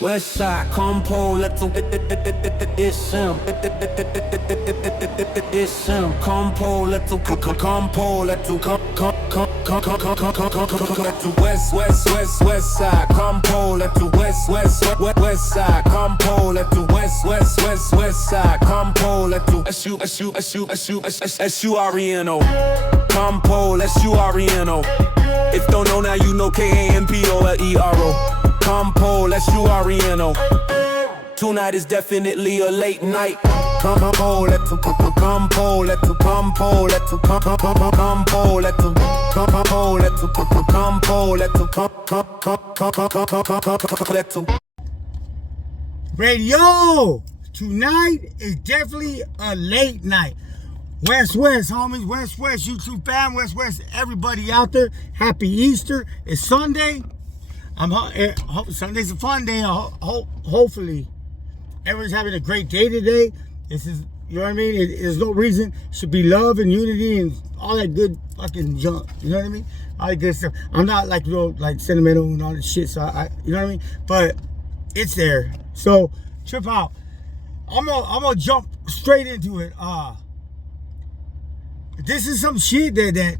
West side, compo, let's it's him. It's him. Compo, let's compo, let's west side, compo, let's west side, compo, let's west side, compo, let's S-U-R-E-N-O. Compo, S-U-R-E-N-O. If don't know now, you know K-A-M-P-O-L-E-R-O. Compo, S-U-R-E-N-O. Tonight is definitely a late night. Compo, let's compo, let's compo, let's compo, let's compo, let's Radio! Tonight is definitely a late night. West, homies. West, YouTube fam. West, everybody out there. Happy Easter. It's Sunday. Sunday's a fun day. Hopefully, everyone's having a great day today. This is, you know what I mean? There's no reason. It should be love and unity and all that good fucking junk. You know what I mean? All that good stuff. I'm not like real like sentimental and all this shit. So I you know what I mean? But it's there. So trip out. I'm gonna jump straight into it. This is some shit that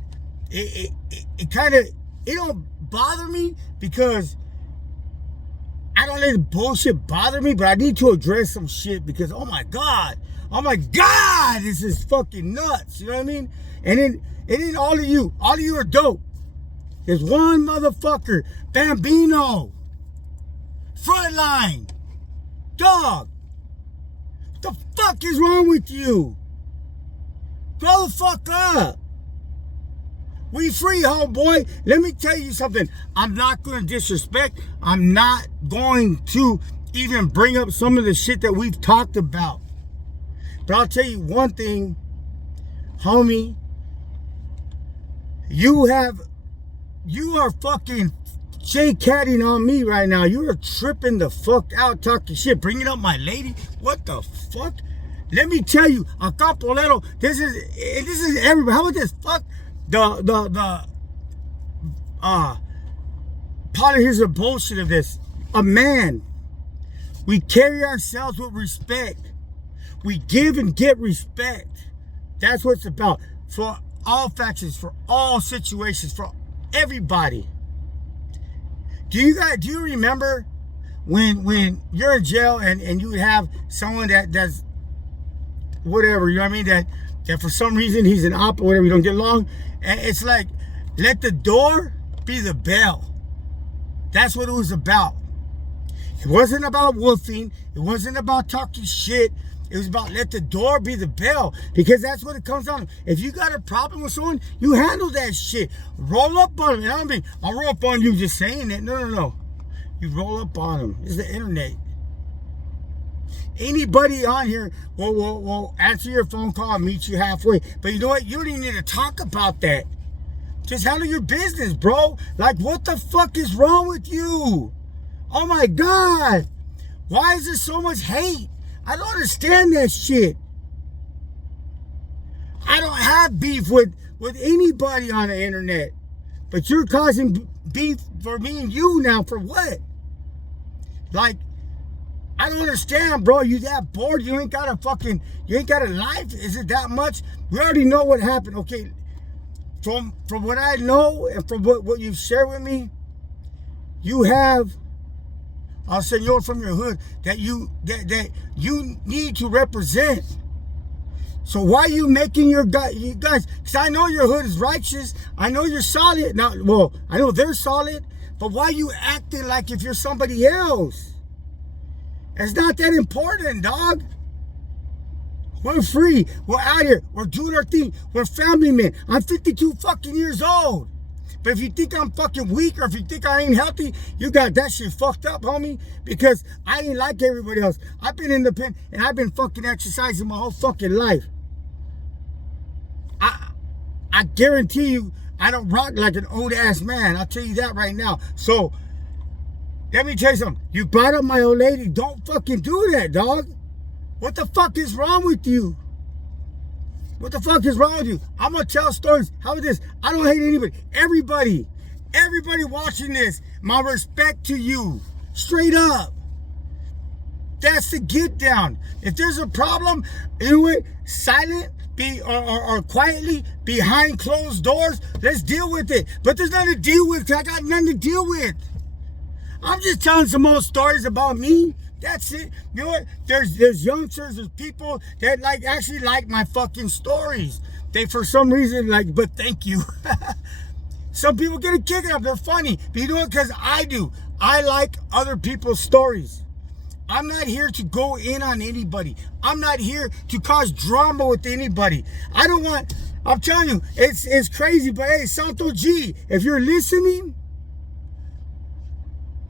it kind of, it don't bother me because I don't let the bullshit bother me, but I need to address some shit because oh my god, this is fucking nuts. You know what I mean? And then all of you are dope. There's one motherfucker, Bambino, Frontline, dog. What the fuck is wrong with you? Grow the fuck up. We free, homeboy. Let me tell you something. I'm not going to disrespect. I'm not going to even bring up some of the shit that we've talked about. But I'll tell you one thing, homie. You are fucking J-catting on me right now. You are tripping the fuck out, talking shit, bringing up my lady. What the fuck? Let me tell you, a Capolero, this is everybody. How about this? Fuck part of here's the bullshit of this. A man, we carry ourselves with respect. We give and get respect. That's what it's about. For all factions, for all situations, for everybody. Do you remember when you're in jail and you would have someone that's whatever, you know what I mean, that for some reason he's an op or whatever, you don't get along, and it's like, let the door be the bell. That's what it was about. It wasn't about woofing. It wasn't about talking shit. It was about let the door be the bell, because that's what it comes down to. If you got a problem with someone, you handle that shit. Roll up on them. And I don't mean I'll roll up on you just saying it. No. You roll up on them. It's the internet. Anybody on here will answer your phone call and meet you halfway. But you know what? You don't even need to talk about that. Just handle your business, bro. Like, what the fuck is wrong with you? Oh my God. Why is there so much hate? I don't understand that shit. I don't have beef with anybody on the internet. But you're causing beef for me and you now for what? Like, I don't understand, bro. You that bored? You ain't got a life? Is it that much? We already know what happened. Okay, from what I know and from what you've shared with me, you have a senor from your hood that you need to represent. So why are you making you guys? Because I know your hood is righteous. I know you're solid. Now, well, I know they're solid. But why are you acting like if you're somebody else? It's not that important, dog. We're free. We're out here. We're doing our thing. We're family men. I'm 52 fucking years old. But if you think I'm fucking weak or if you think I ain't healthy, you got that shit fucked up, homie. Because I ain't like everybody else. I've been independent and I've been fucking exercising my whole fucking life. I guarantee you I don't rock like an old ass man. I'll tell you that right now. So, let me tell you something. You brought up my old lady. Don't fucking do that, dog. What the fuck is wrong with you? What the fuck is wrong with you? I'm going to tell stories. How about this? I don't hate anybody. Everybody watching this, my respect to you. Straight up. That's the get down. If there's a problem, you know what? Silent, or quietly behind closed doors, let's deal with it. But there's nothing to deal with. I got nothing to deal with. I'm just telling some old stories about me. That's it. You know what? There's youngsters, there's people that actually like my fucking stories. They for some reason but thank you. Some people get a kick out of them. They're funny. But you know what? Because I do. I like other people's stories. I'm not here to go in on anybody. I'm not here to cause drama with anybody. I'm telling you, it's crazy, but hey, Santo G, if you're listening,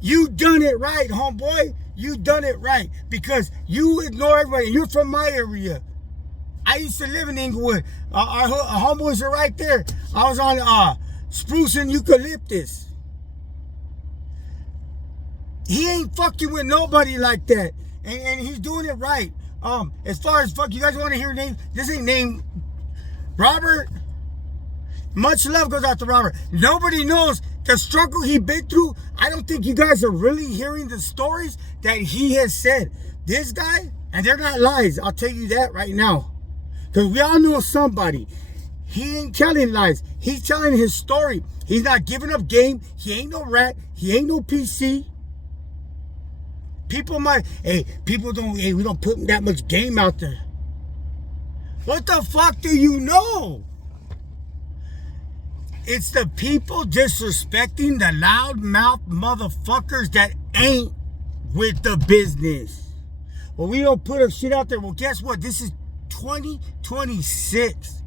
you done it right, homeboy. You done it right. Because you ignore everybody. You're from my area. I used to live in Inglewood. Our homeboys are right there. I was on Spruce and Eucalyptus. He ain't fucking with nobody like that. And he's doing it right. As far as you guys want to hear names? This ain't named Robert. Much love goes out to Robert. Nobody knows the struggle he been through. I don't think you guys are really hearing the stories that he has said. This guy, and they're not lies, I'll tell you that right now. Because we all know somebody. He ain't telling lies. He's telling his story. He's not giving up game. He ain't no rat. He ain't no PC. People we don't put that much game out there. What the fuck do you know? It's the people disrespecting the loudmouth motherfuckers that ain't with the business. Well, we don't put a shit out there. Well, guess what? This is 2026.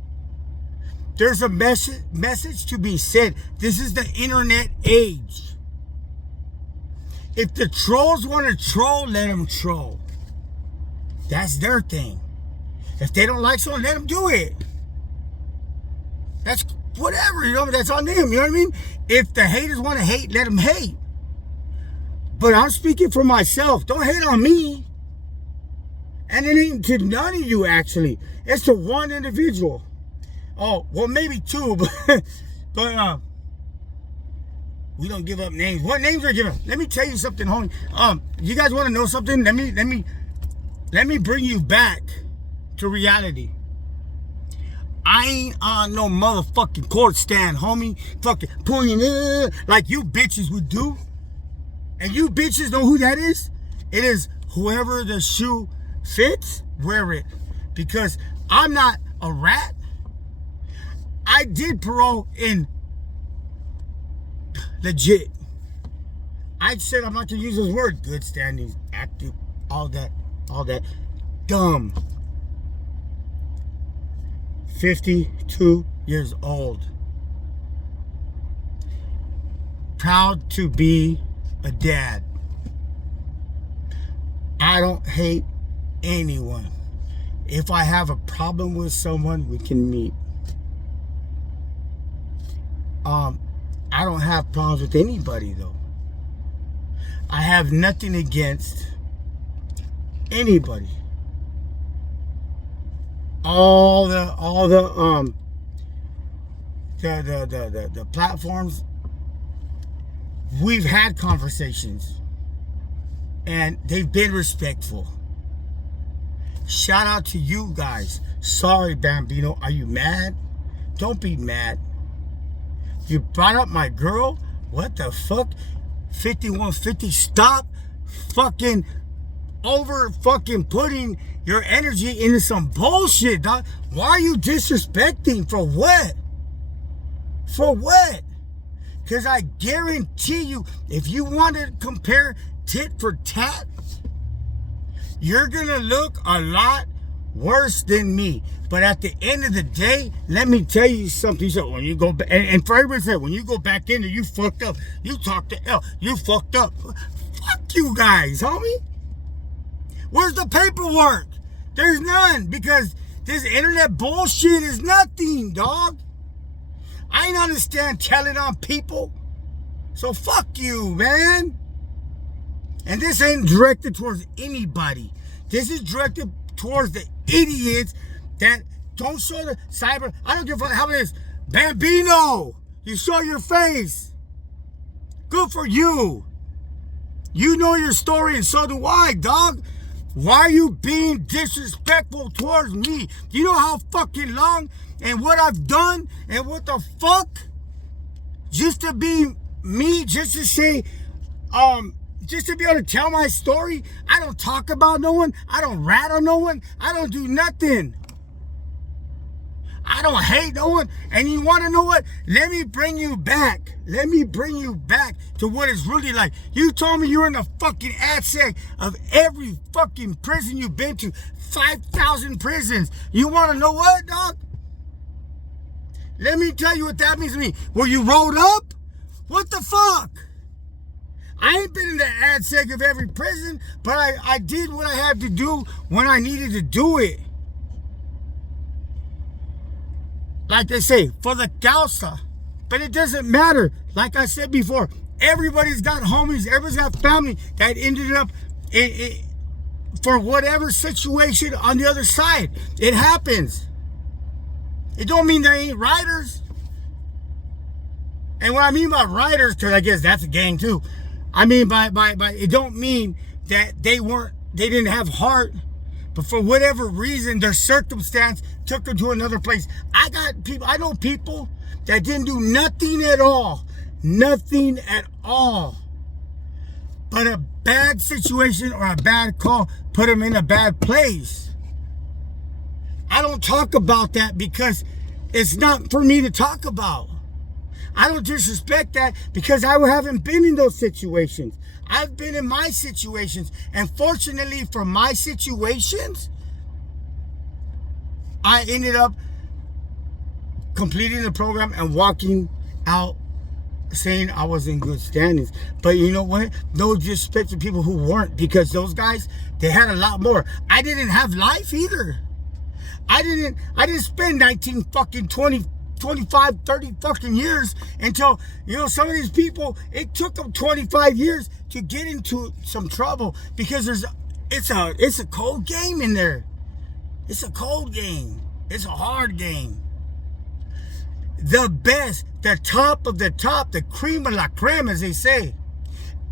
There's a message to be said. This is the internet age. If the trolls want to troll, let them troll. That's their thing. If they don't like someone, let them do it. That's whatever, that's on them, you know what I mean? If the haters want to hate, let them hate. But I'm speaking for myself. Don't hate on me. And it ain't to none of you, actually. It's to one individual. Oh, well, maybe two, but we don't give up names. What names are given? Let me tell you something, homie. You guys want to know something? Let me bring you back to reality. I ain't on no motherfucking court stand, homie. Fucking pulling like you bitches would do. And you bitches know who that is? It is whoever the shoe fits, wear it. Because I'm not a rat. I did parole in legit. I said I'm not gonna use those words. Good standings, active, all that. Dumb. 52 years old. Proud to be a dad. I don't hate anyone. If I have a problem with someone, we can meet. I don't have problems with anybody though. I have nothing against anybody. All the platforms, we've had conversations and they've been respectful. Shout out to you guys. Sorry, Bambino. Are you mad? Don't be mad. You brought up my girl? What the fuck? 5150, stop fucking putting your energy into some bullshit, dog. Why are you disrespecting? For what? For what? Because I guarantee you, if you want to compare tit for tat, you're going to look a lot worse than me. But at the end of the day, let me tell you something. So when you go back, and for everybody said, when you go back in there, you fucked up. You talked to L. You fucked up. Fuck you guys, homie. Where's the paperwork? There's none, because this internet bullshit is nothing, dog. I ain't understand telling on people. So fuck you, man. And this ain't directed towards anybody. This is directed towards the idiots that don't show the cyber. I don't give a fuck how it is. Bambino, you show your face. Good for you. You know your story, and so do I, dog. Why are you being disrespectful towards me? Do you know how fucking long and what I've done and what the fuck? Just to be me, just to say, just to be able to tell my story. I don't talk about no one. I don't rat on no one. I don't do nothing. I don't hate no one. And you want to know what? Let me bring you back. Let me bring you back to what it's really like. You told me you were in the fucking AdSec of every fucking prison you've been to. 5,000 prisons. You want to know what, dog? Let me tell you what that means to me. Were you rolled up? What the fuck? I ain't been in the AdSec of every prison, but I did what I had to do when I needed to do it. Like they say, for the causa. But it doesn't matter. Like I said before, everybody's got homies, everybody's got family that ended up for whatever situation on the other side. It happens. It don't mean there ain't riders. And what I mean by riders, because I guess that's a gang too. I mean by it don't mean that they didn't have heart, but for whatever reason, their circumstance took them to another place. I know people that didn't do nothing at all. Nothing at all. But a bad situation or a bad call put them in a bad place. I don't talk about that because it's not for me to talk about. I don't disrespect that because I haven't been in those situations. I've been in my situations. And fortunately for my situations, I ended up completing the program and walking out saying I was in good standings. But you know what? No disrespect to people who weren't, because those guys, they had a lot more. I didn't have life either. I didn't spend 19 fucking 20 25, 30 fucking years until, you know, some of these people, it took them 25 years to get into some trouble because it's a cold game in there. It's a cold game. It's a hard game. The best, the top of the top, the cream of la creme, as they say.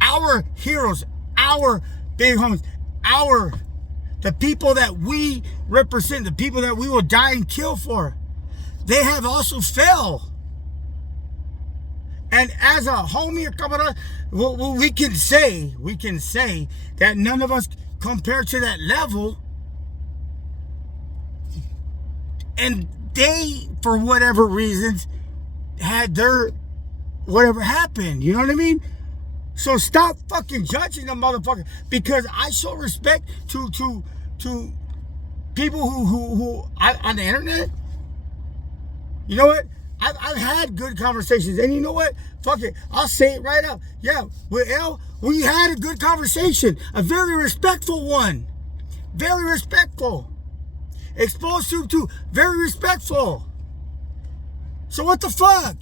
Our heroes, our big homies, the people that we represent, the people that we will die and kill for, they have also fell. And as a homie or camarada, we can say that none of us compare to that level. And they, for whatever reasons, had their whatever happened. You know what I mean? So stop fucking judging the motherfucker, because I show respect to people who on the internet. You know what? I've had good conversations, and you know what? Fuck it, I'll say it right up. Yeah, with L, we had a good conversation, a very respectful one, very respectful. Exposed to very respectful. So what the fuck?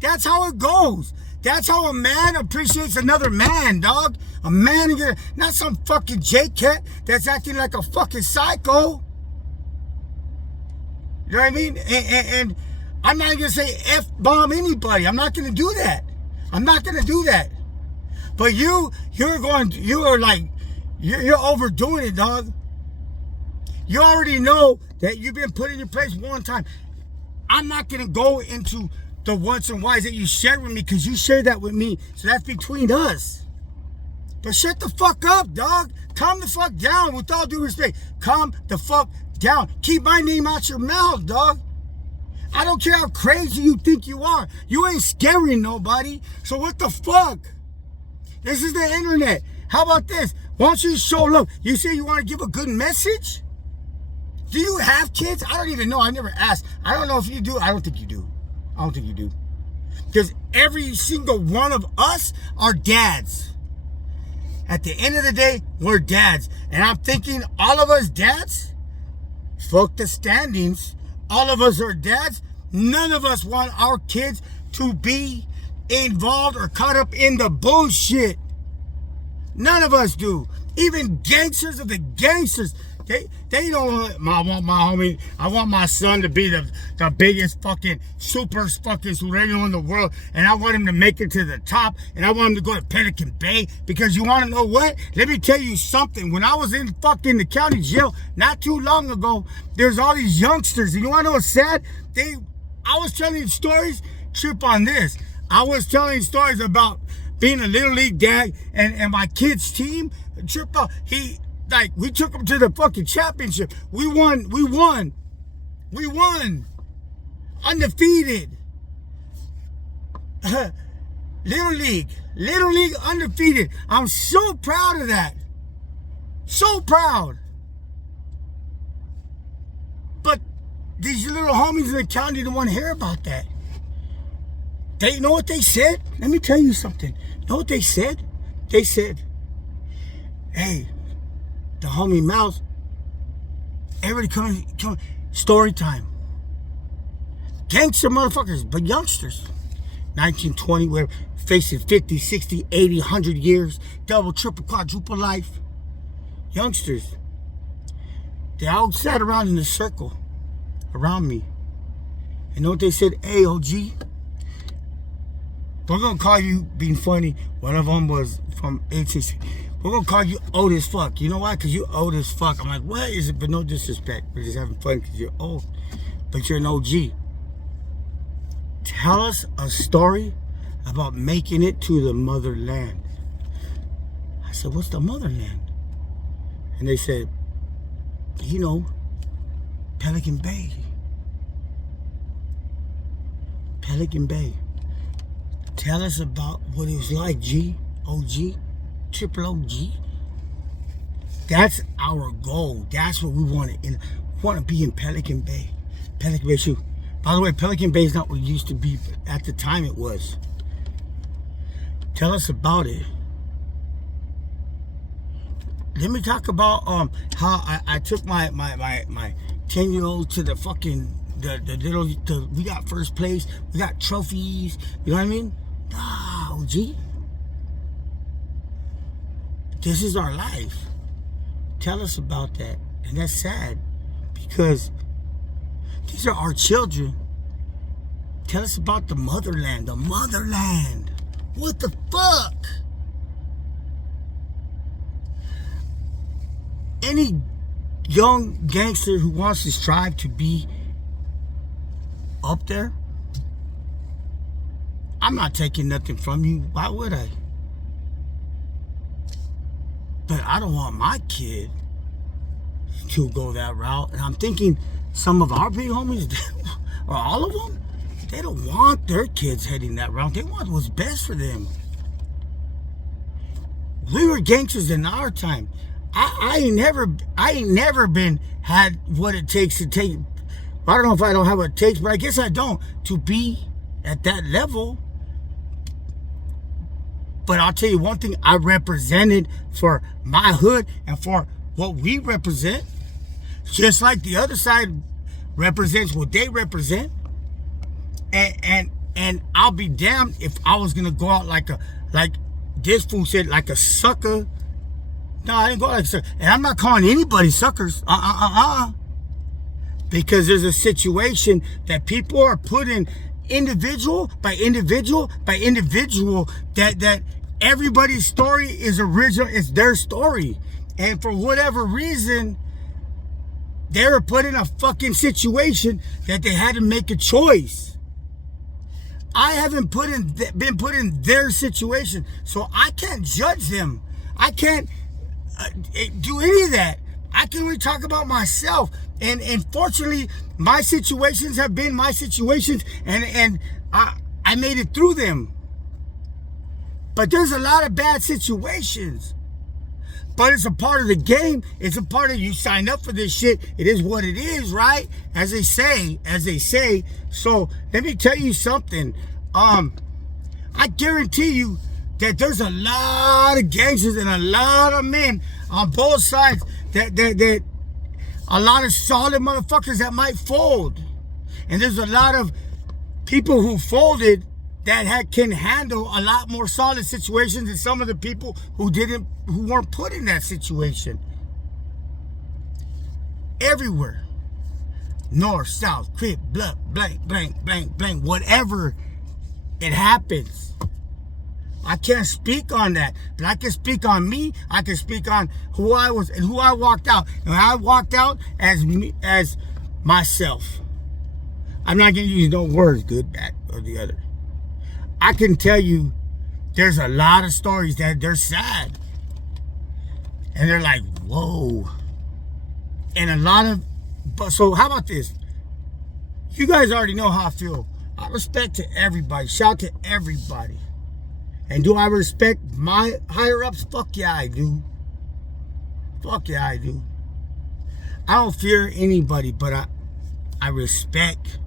That's how it goes. That's how a man appreciates another man, dog. A man, not some fucking J-cat that's acting like a fucking psycho. You know what I mean? And I'm not gonna say F-bomb anybody. I'm not gonna do that. I'm not gonna do that. But you're overdoing it, dog. You already know that you've been put in your place one time. I'm not gonna go into the what's and whys that you shared with me, because you shared that with me. So that's between us. But shut the fuck up, dog. Calm the fuck down, with all due respect. Calm the fuck down. Keep my name out your mouth, dog. I don't care how crazy you think you are. You ain't scaring nobody. So what the fuck? This is the internet. How about this? Why don't you show love? You say you want to give a good message? Do you have kids? I don't even know. I never asked. I don't know if you do. I don't think you do. I don't think you do. Because every single one of us are dads. At the end of the day, we're dads. And I'm thinking all of us dads, fuck the standings. All of us are dads. None of us want our kids to be involved or caught up in the bullshit. None of us do. Even gangsters of the gangsters They don't want I want my homie. I want my son to be the biggest fucking super fucking surreno in the world, and I want him to make it to the top, and I want him to go to Pelican Bay, because you want to know what? Let me tell you something. When I was in fucking the county jail not too long ago, there's all these youngsters, and you want to know what's sad? I was telling stories. Trip on this. I was telling stories about being a little league dad and my kid's team. Trip out. We took them to the fucking championship. We won. Undefeated. Little league undefeated. I'm so proud of that. So proud. But these little homies in the county don't want to hear about that. They know what they said? Let me tell you something. Know what they said? They said, hey, the homie Mouse, everybody come, story time. Gangster motherfuckers, but youngsters. 1920, we're facing 50, 60, 80, 100 years, double, triple, quadruple life. Youngsters. They all sat around in a circle around me. And know what they said? Hey, OG, we're gonna call you, being funny. One of them was from HCC. We're gonna call you old as fuck. You know why? Because you're old as fuck. I'm like, what is it? But no disrespect. We're just having fun because you're old. But you're an OG. Tell us a story about making it to the motherland. I said, what's the motherland? And they said, you know, Pelican Bay. Pelican Bay. Tell us about what it was like, OG, triple OG. That's our goal. That's what we want to. We want to be in Pelican Bay. Pelican Bay too. By the way, Pelican Bay is not what it used to be, but at the time it was. Tell us about it. Let me talk about how I took my 10-year-old to the fucking we got first place, we got trophies, you know what I mean? OG. This is our life. Tell us about that. And that's sad, because these are our children. Tell us about the motherland. The motherland. What the fuck? Any young gangster who wants to strive to be up there, I'm not taking nothing from you. Why would I? But I don't want my kid to go that route. And I'm thinking some of our big homies, or all of them, they don't want their kids heading that route. They want what's best for them. We were gangsters in our time. I ain't never been had what it takes to take. I don't know if I don't have what it takes, but I guess I don't, to be at that level. But I'll tell you one thing, I represented for my hood and for what we represent, just like the other side represents what they represent. And I'll be damned if I was gonna go out like this fool said, like a sucker. No, I didn't go like a sucker. And I'm not calling anybody suckers. Because there's a situation that people are put in, individual by individual by individual, that everybody's story is original. It's their story. And for whatever reason, they were put in a fucking situation that they had to make a choice. I haven't been put in their situation, so I can't judge them. I can't do any of that. I can only talk about myself. And fortunately, my situations have been my situations, and I made it through them. But there's a lot of bad situations. But it's a part of the game. It's a part of, you signed up for this shit. It is what it is, right? As they say. So let me tell you something. I guarantee you that there's a lot of gangsters and a lot of men on both sides that a lot of solid motherfuckers that might fold. And there's a lot of people who folded that can handle a lot more solid situations than some of the people who weren't put in that situation. everywhere. North, south, crib, blank, blank, blank, blank, blank, whatever it happens. I can't speak on that, but I can speak on me. I can speak on who I was and who I walked out. And I walked out as me, as myself. I'm not going to use no words, good, bad, or the other. I can tell you there's a lot of stories that they're sad. And they're like, whoa. And a lot of, but so how about this? You guys already know how I feel. I respect to everybody. Shout to everybody. And do I respect my higher ups? Fuck yeah, I do. Fuck yeah, I do. I don't fear anybody, but I respect.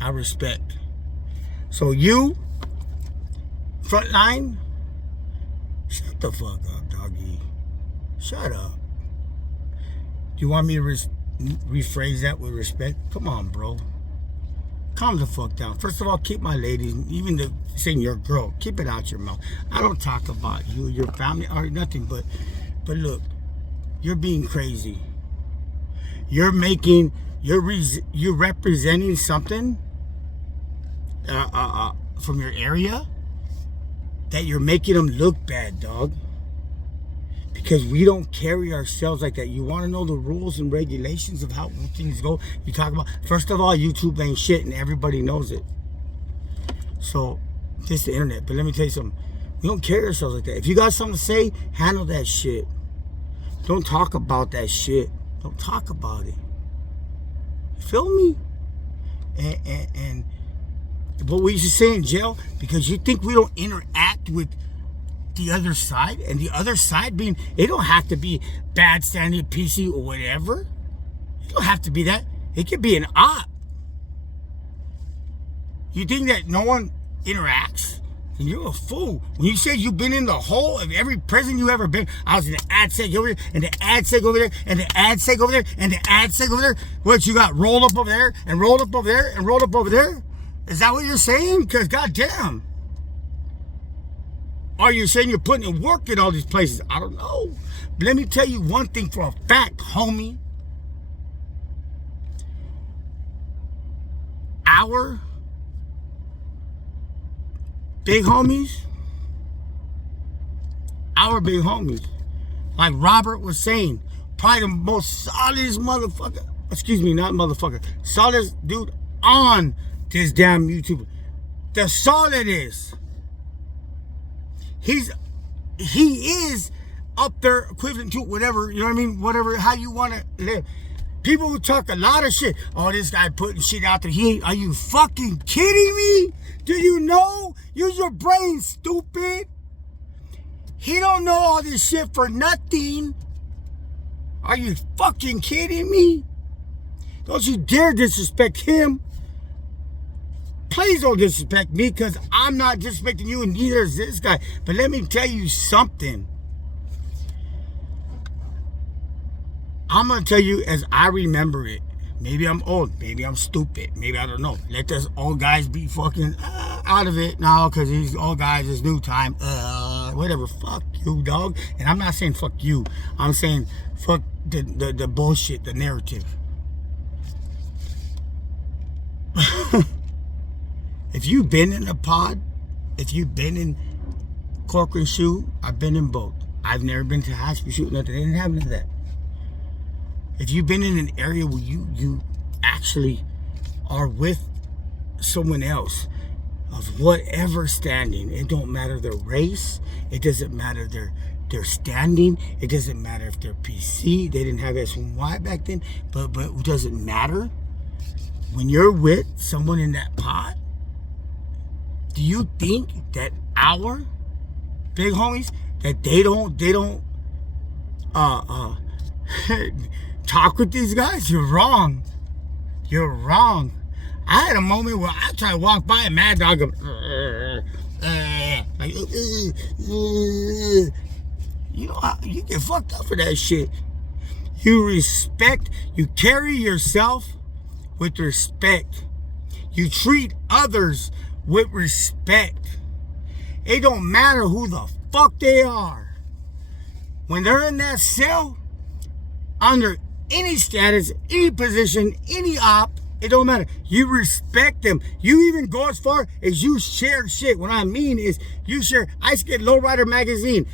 I respect. So you, frontline, shut the fuck up, doggy. Shut up. Do you want me to rephrase that with respect? Come on, bro. Calm the fuck down. First of all, keep my lady, even the saying your girl, keep it out your mouth. I don't talk about you, your family, or nothing, but look, you're being crazy. You're making, you're representing something from your area that you're making them look bad, dog. Because we don't carry ourselves like that. You want to know the rules and regulations of how things go? You talk about, first of all, YouTube ain't shit and everybody knows it. So, just the internet. But let me tell you something. We don't carry ourselves like that. If you got something to say, handle that shit. Don't talk about that shit. Don't talk about it. You feel me? And what we used to say in jail, because you think we don't interact with the other side, and the other side being, it don't have to be bad standing PC or whatever. It don't have to be that. It could be an op. You think that no one interacts? And you're a fool. When you say you've been in the whole of every prison you ever been, I was in the ad sec over there, and the ad sec over there, and the ad sec over there, and the ad sec over there. What, you got rolled up over there, and rolled up over there, and rolled up over there? Is that what you're saying? Because goddamn. Are you saying you're putting in work in all these places? I don't know. But let me tell you one thing for a fact, homie. Our big homies, like Robert was saying, probably the most solidest motherfucker, excuse me, not motherfucker, solidest dude on this damn YouTube. The solidest. He is up there equivalent to whatever, you know what I mean? Whatever, how you want to live. People who talk a lot of shit. Oh, this guy putting shit out there. Are you fucking kidding me? Do you know? Use your brain, stupid. He don't know all this shit for nothing. Are you fucking kidding me? Don't you dare disrespect him. Please don't disrespect me, because I'm not disrespecting you, and neither is this guy. But let me tell you something. I'm going to tell you as I remember it. Maybe I'm old. Maybe I'm stupid. Maybe I don't know. Let those old guys be fucking out of it now, because these old guys, it's new time. Whatever. Fuck you, dog. And I'm not saying fuck you. I'm saying fuck the bullshit, the narrative. If you've been in a pod, if you've been in Corcoran shoe, I've been in both. I've never been to high school shoot, nothing. They didn't have none of that. If you've been in an area where you actually are with someone else of whatever standing, it don't matter their race, it doesn't matter their standing, it doesn't matter if they're PC, they didn't have S and Y back then, but it doesn't matter. When you're with someone in that pod, do you think that our big homies, that they don't talk with these guys? You're wrong. You're wrong. I had a moment where I tried to walk by a mad dog, like, you know, you get fucked up for that shit. You respect, you carry yourself with respect. You treat others with respect. It don't matter who the fuck they are. When they're in that cell, under any status, any position, any op. It don't matter. You respect them. You even go as far as you share shit. What I mean is you share. I used to get Lowrider magazine.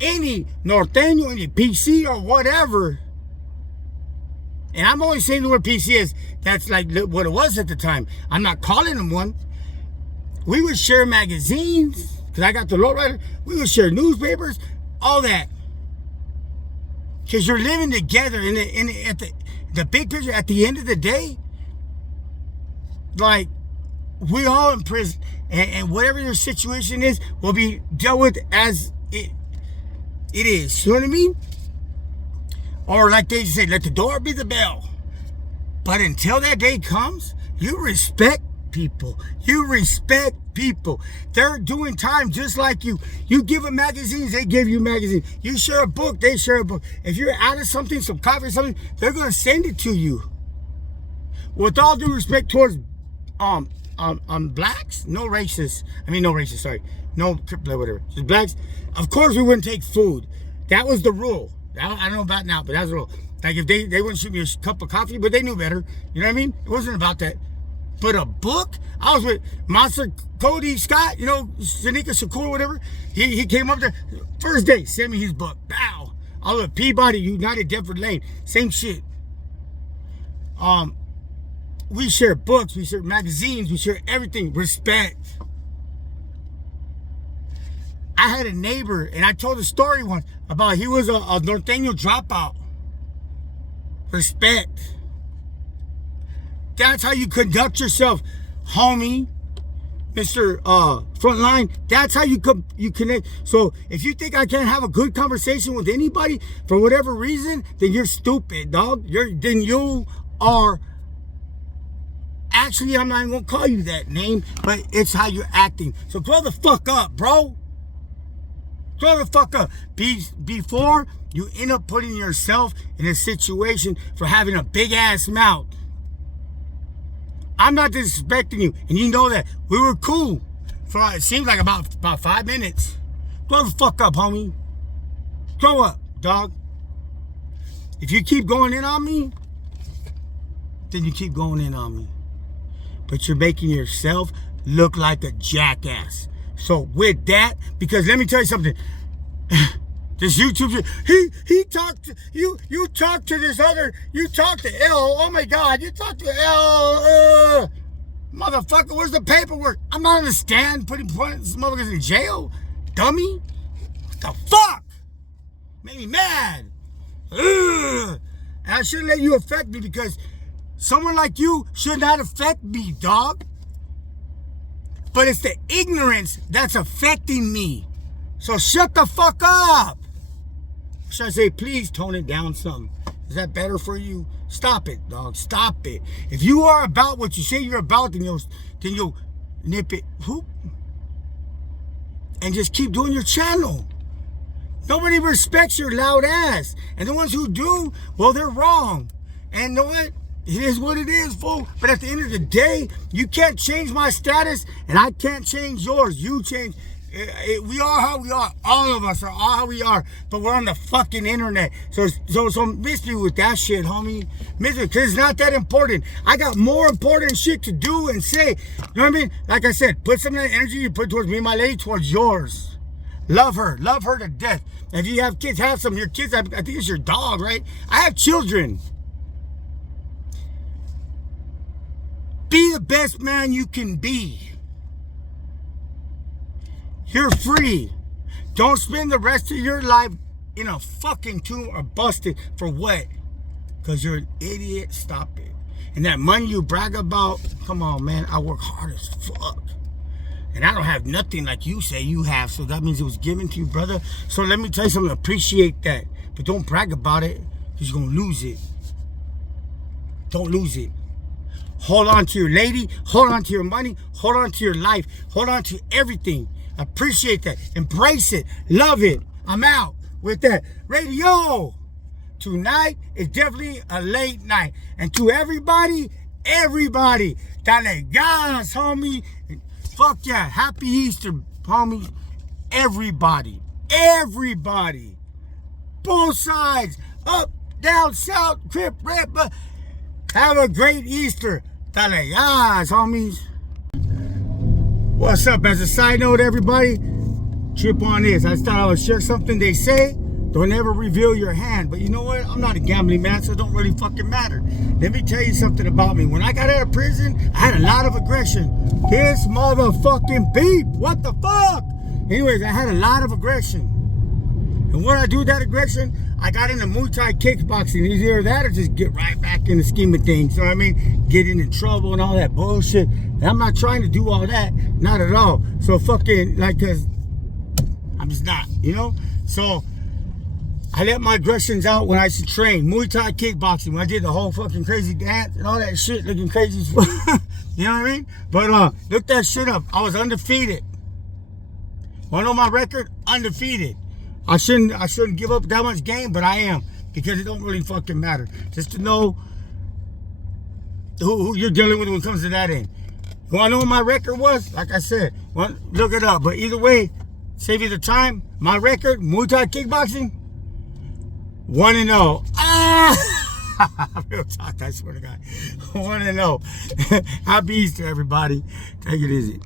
Any Norteño, any PC or whatever. And I'm only saying the word PC is that's like what it was at the time. I'm not calling them one. We would share magazines because I got the Lowrider. We would share newspapers, all that. Because you're living together at the big picture. At the end of the day, like, we all in prison, and whatever your situation is will be dealt with as it is. You know what I mean? Or like they say, let the door be the bell. But until that day comes, you respect people. You respect people. They're doing time just like you. You give them magazines, they give you magazines. You share a book, they share a book. If you're out of something, some coffee or something, they're going to send it to you. With all due respect towards blacks, no racists. I mean, no racists, sorry. No, whatever. Just blacks. Of course, we wouldn't take food. That was the rule. I don't know about now, but that was the rule. Like, if they wouldn't shoot me a cup of coffee, but they knew better. You know what I mean? It wasn't about that. But a book? I was with Monster Cody Scott, you know, Shanika Shakur, whatever. He came up there. First day, sent me his book. Bow. I was with Peabody, United Deptford Lane. Same shit. We share books, we share magazines, we share everything. Respect. I had a neighbor, and I told a story once about he was a Norteño dropout. Respect. That's how you conduct yourself, homie, Mr. Frontline. That's how you connect. So if you think I can't have a good conversation with anybody for whatever reason, then you're stupid, dog. Then you are. Actually, I'm not even gonna call you that name, but it's how you're acting. So grow the fuck up, bro. Grow the fuck up. Before you end up putting yourself in a situation for having a big ass mouth. I'm not disrespecting you, and you know that. We were cool for, it seems like about 5 minutes. Grow the fuck up, homie. Grow up, dog. If you keep going in on me, then you keep going in on me. But you're making yourself look like a jackass. So with that, because let me tell you something. This YouTube, he talked to, you talked to this other, you talked to L, oh my God, you talked to L, motherfucker, where's the paperwork? I'm not on the stand putting this motherfuckers in jail, dummy. What the fuck? Made me mad. Ugh. And I shouldn't let you affect me because someone like you should not affect me, dog. But it's the ignorance that's affecting me. So shut the fuck up. Should I say, please tone it down some? Is that better for you? Stop it, dog. Stop it. If you are about what you say you're about, then you'll nip it. Whoop. And just keep doing your channel. Nobody respects your loud ass. And the ones who do, well, they're wrong. And you know what? It is what it is, fool. But at the end of the day, you can't change my status, and I can't change yours. You change. We are how we are. All of us are all how we are. But we're on the fucking internet. So miss me with that shit, homie. Miss me, because it's not that important. I got more important shit to do and say. You know what I mean? Like I said, put some of that energy you put towards me, my lady, towards yours. Love her to death. If you have kids, have some. Your kids, I think it's your dog, right? I have children. Be the best man you can be. You're free. Don't spend the rest of your life in a fucking tomb or busted for what? Because you're an idiot. Stop it. And that money you brag about, come on, man. I work hard as fuck. And I don't have nothing like you say you have. So that means it was given to you, brother. So let me tell you something. Appreciate that. But don't brag about it. Because you're going to lose it. Don't lose it. Hold on to your lady, hold on to your money, hold on to your life, hold on to everything. Appreciate that. Embrace it. Love it. I'm out with that. Radio. Tonight is definitely a late night. And to everybody, dale gas, homie. Fuck yeah. Happy Easter, homie. Everybody. Both sides. Up, down south, crip, rip. Have a great Easter. Dale, yes, homies. What's up? As a side note, everybody, trip on this. I thought I would share something they say. Don't ever reveal your hand. But you know what? I'm not a gambling man, so it don't really fucking matter. Let me tell you something about me. When I got out of prison, I had a lot of aggression. This motherfucking beep. What the fuck? Anyways, I had a lot of aggression. And when I do that aggression, I got into Muay Thai kickboxing. Either that or just get right back in the scheme of things. You know what I mean? Getting in trouble and all that bullshit. And I'm not trying to do all that. Not at all. So fucking, like, cause I'm just not, you know? So I let my aggressions out when I used to train Muay Thai kickboxing. When I did the whole fucking crazy dance and all that shit, looking crazy as fuck. You know what I mean? But look that shit up. I was undefeated. Wanna know my record? Undefeated. I shouldn't give up that much game, but I am, because it don't really fucking matter. Just to know who you're dealing with when it comes to that end. You wanna know what my record was? Like I said, well, look it up. But either way, save you the time. My record, Muay Thai kickboxing, 1-0. Ah! Real talk, I swear to God. 1-0. Happy Easter, everybody. Take it easy.